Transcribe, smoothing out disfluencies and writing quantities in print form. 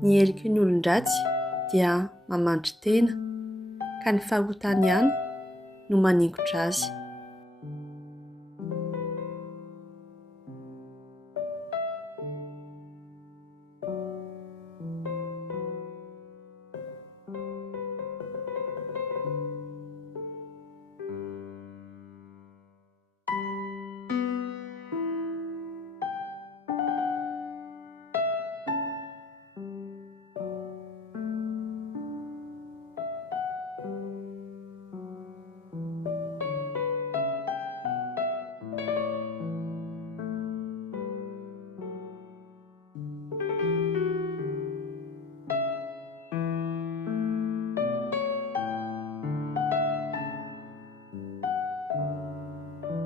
Ny heriky ny olon-dratsy dia mamantry tena ka ny fahotany ihany no manikotra azy.